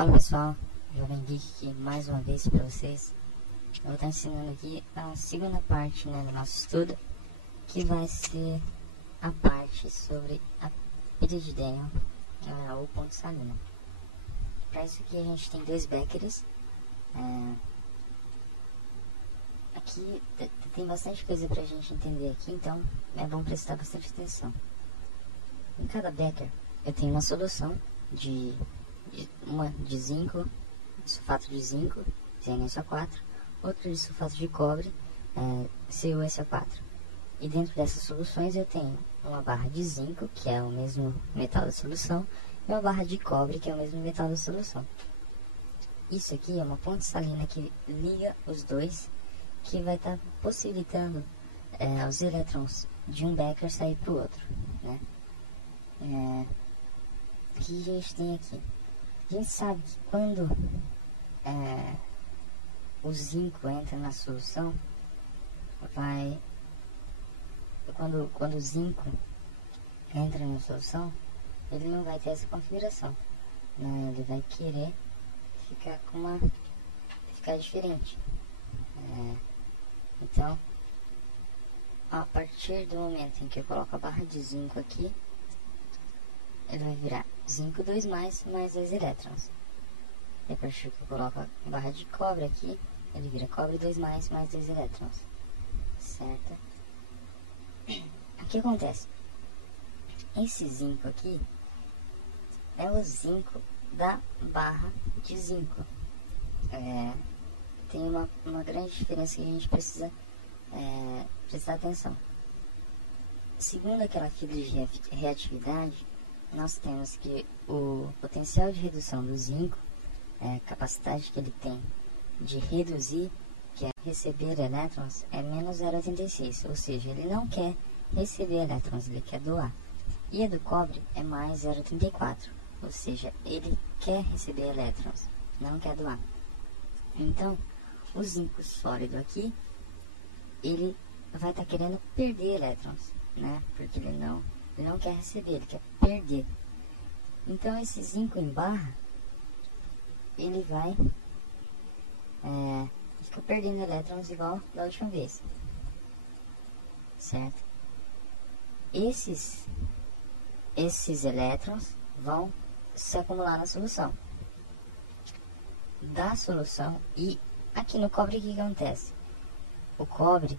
Fala pessoal, Jovem Geek aqui mais uma vez para vocês. Eu vou estar ensinando aqui a segunda parte, do nosso estudo, que vai ser a parte sobre a pilha de Daniel, ou ponto salina. Para isso aqui a gente tem dois beckers. Aqui tem bastante coisa para a gente entender aqui, então é bom prestar bastante atenção. Em cada becker eu tenho uma solução de zinco, sulfato de zinco, ZnSO4, outra de sulfato de cobre, CuSO4. E dentro dessas soluções eu tenho uma barra de zinco, que é o mesmo metal da solução, e uma barra de cobre, que é o mesmo metal da solução. Isso aqui é uma ponte salina que liga os dois, que vai estar possibilitando os elétrons de um becker sair para o outro, O que a gente tem aqui? A gente sabe que quando o zinco entra na solução, quando o zinco entra na solução, ele não vai ter essa configuração, ele vai querer ficar diferente. Então, a partir do momento em que eu coloco a barra de zinco aqui, ele vai virar zinco 2+, mais 2 elétrons. E a partir que eu coloco a barra de cobre aqui, ele vira cobre 2+, mais 2 elétrons. Certo? O que acontece? Esse zinco aqui é o zinco da barra de zinco. Tem uma grande diferença que a gente precisa prestar atenção. Segundo aquela fila de reatividade, nós temos que o potencial de redução do zinco, a capacidade que ele tem de reduzir, que é receber elétrons, é menos 0,86, ou seja, ele não quer receber elétrons, ele quer doar. E a do cobre é mais 0,34, ou seja, ele quer receber elétrons, não quer doar. Então, o zinco sólido aqui, ele vai estar querendo perder elétrons, porque ele não quer receber, ele quer perder. Então esse zinco em barra, ele vai ficar perdendo elétrons igual da última vez, certo? Esses elétrons vão se acumular na solução e aqui no cobre o que acontece? O cobre,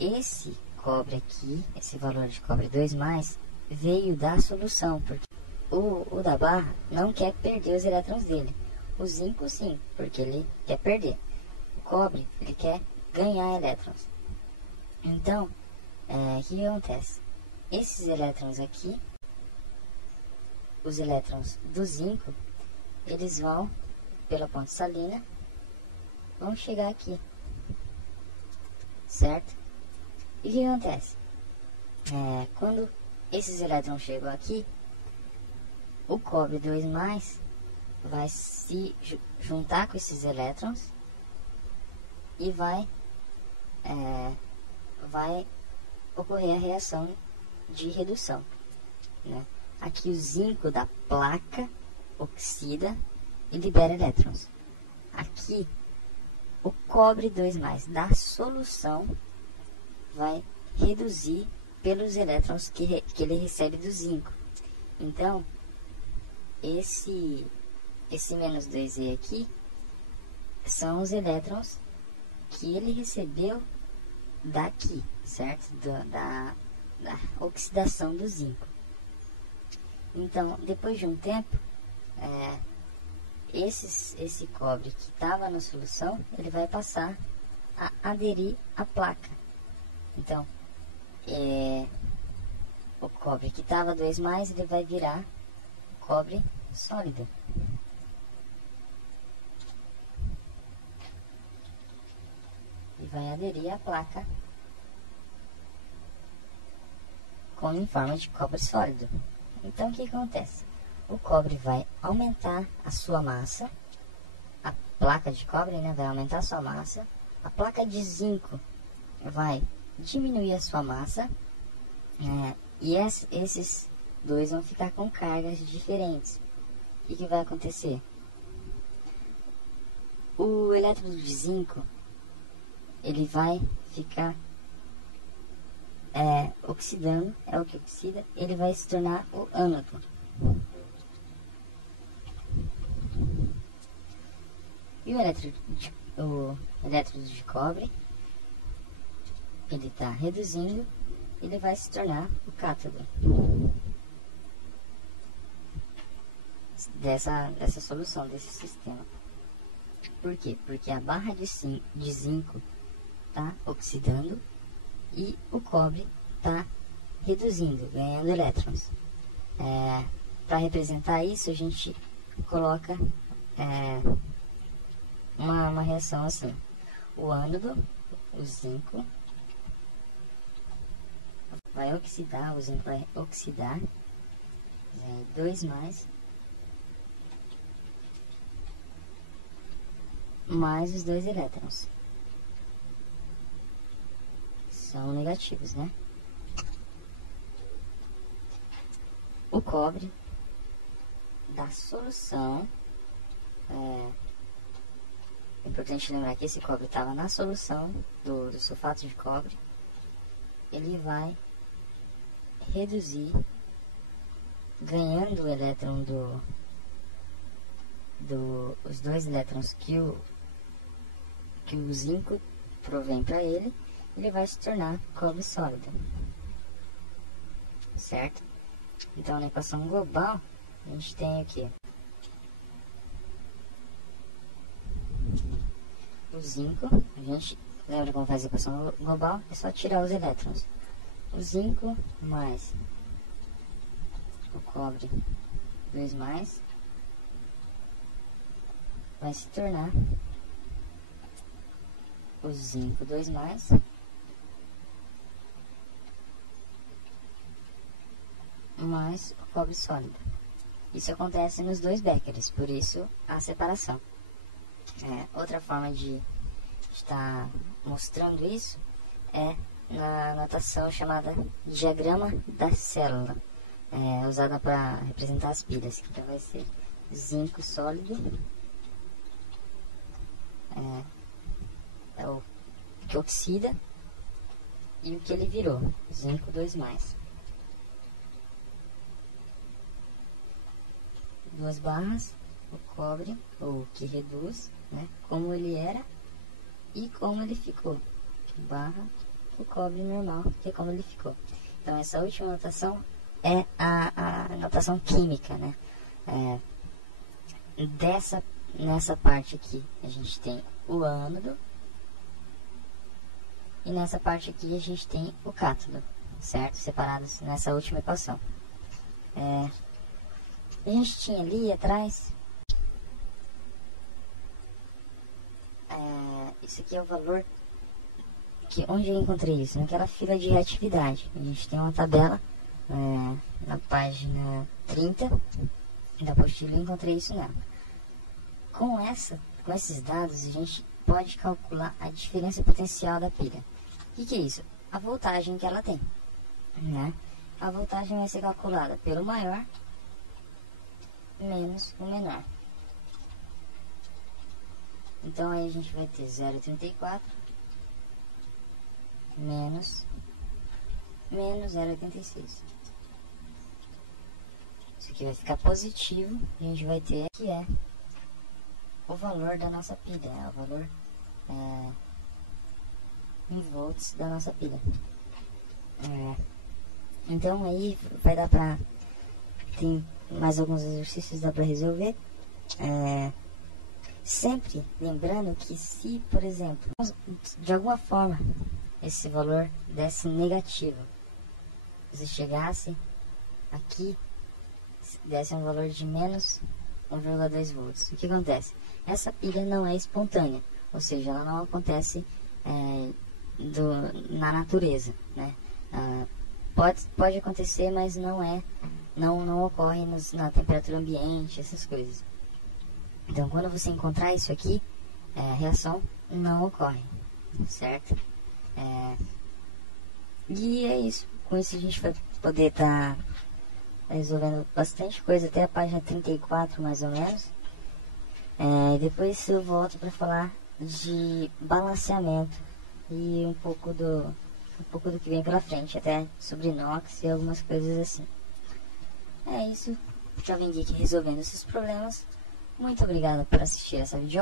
esse cobre aqui, esse valor de cobre 2+, veio da solução, porque o da barra não quer perder os elétrons dele. O zinco sim, porque ele quer perder. O cobre, ele quer ganhar elétrons. Então, o que acontece? Esses elétrons aqui, os elétrons do zinco, eles vão pela ponte salina, vão chegar aqui, certo? E o que acontece? Quando esses elétrons chegam aqui, o cobre 2+, vai se juntar com esses elétrons e vai ocorrer a reação de redução. Aqui o zinco da placa oxida e libera elétrons. Aqui o cobre 2+ da solução vai reduzir pelos elétrons que ele recebe do zinco. Então, esse -2e aqui são os elétrons que ele recebeu daqui, certo? Da oxidação do zinco. Então, depois de um tempo, esse cobre que estava na solução, ele vai passar a aderir à placa. Então, o cobre que estava 2+, ele vai virar cobre sólido. E vai aderir à placa em forma de cobre sólido. Então, o que acontece? O cobre vai aumentar a sua massa, a placa de cobre vai aumentar a sua massa, a placa de zinco vai diminuir a sua massa, e esses dois vão ficar com cargas diferentes. O que vai acontecer? O elétrodo de zinco, ele vai ficar oxidando, é o que oxida, ele vai se tornar o ânodo. E o elétrodo de cobre, ele está reduzindo, ele vai se tornar o cátodo dessa solução, desse sistema. Por quê? Porque a barra de zinco está oxidando e o cobre está reduzindo, ganhando elétrons. Para representar isso, a gente coloca uma reação assim: o ânodo, o zinco vai oxidar, o zinco vai oxidar, 2 mais os 2 elétrons são negativos, né? O cobre da solução, é importante lembrar que esse cobre estava na solução do sulfato de cobre, ele vai reduzir, ganhando o elétron os 2 elétrons que o zinco provém para ele, ele vai se tornar cobre sólido, certo? Então, na equação global, a gente tem aqui o zinco. A gente lembra como faz a equação global? É só tirar os elétrons. O zinco mais o cobre 2 vai se tornar o zinco 2 mais o cobre sólido. Isso acontece nos 2 becquerels, por isso a separação. Outra forma de estar mostrando isso é na notação chamada diagrama da célula, usada para representar as pilhas. Então vai ser zinco sólido, é o que oxida, e o que ele virou, zinco 2 2 barras, o cobre, ou que reduz, né, como ele era e como ele ficou, barra o cobre normal, que é como ele ficou. Então essa última notação é a notação química, né? Nessa parte aqui a gente tem o ânodo, e nessa parte aqui a gente tem o cátodo, certo? Separados nessa última equação. A gente tinha ali atrás, isso aqui é o valor que, onde eu encontrei isso? Naquela fila de reatividade. A gente tem uma tabela na página 30 da apostila, eu encontrei isso nela. Com esses dados, a gente pode calcular a diferença potencial da pilha. O que é isso? A voltagem que ela tem, né? A voltagem vai ser calculada pelo maior menos o menor. Então aí a gente vai ter 0,34 menos 0,86. Isso aqui vai ficar positivo, e a gente vai ter que é o valor da nossa pilha, o valor em volts da nossa pilha. Então aí vai dar pra, tem mais alguns exercícios dá pra resolver, sempre lembrando que se, por exemplo, de alguma forma esse valor desse negativo, se chegasse aqui, desse um valor de menos 1,2 volts, o que acontece? Essa pilha não é espontânea, ou seja, ela não acontece na natureza, né? Pode acontecer, mas não ocorre na temperatura ambiente, essas coisas. Então, quando você encontrar isso aqui, a reação não ocorre, certo? E é isso. Com isso a gente vai poder estar resolvendo bastante coisa até a página 34, mais ou menos. Depois eu volto para falar de balanceamento e um pouco do que vem pela frente, até sobre inox e algumas coisas assim. É isso, Jovem Geek resolvendo esses problemas. Muito obrigada por assistir essa videoaula.